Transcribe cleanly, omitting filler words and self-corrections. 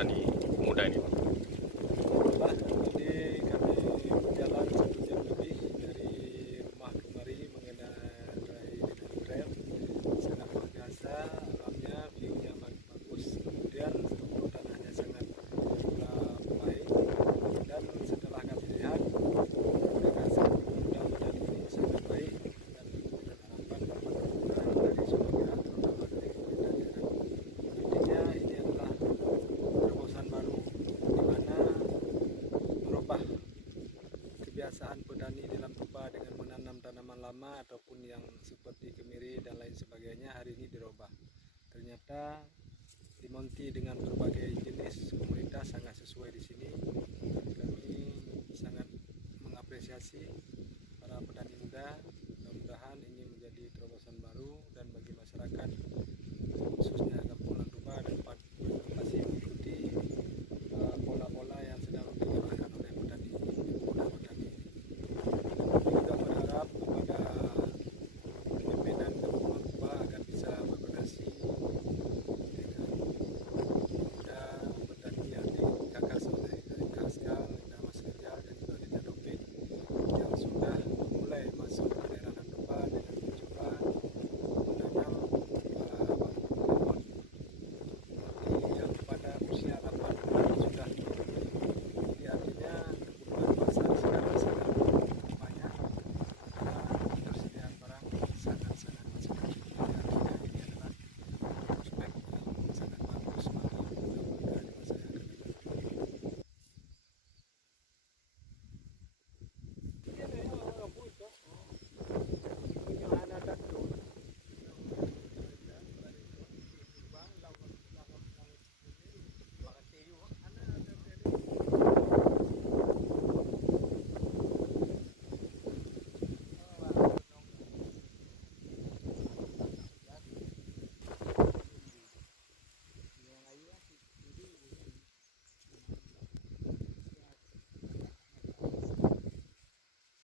petani muda ini, Pak? Jadi kami jalan 1 jam lebih dari rumah kemari mengendarai dengan rel. Sangat luar biasa, alamnya, view-nya bagus. Kemudian struktur tanahnya sangat baik. Dan setelah kami lihat, gagasan mudah-mudahan ini sangat baik dan harapan dari semua pihak, terutama dari pemerintah daerah. Intinya ini adalah terobosan baru di mana merubah kebiasaan petani di Lamteuba dengan menanam tanaman lama ataupun yang seperti kemiri dan lain sebagainya hari ini dirubah. Ternyata dimonti dengan berbagai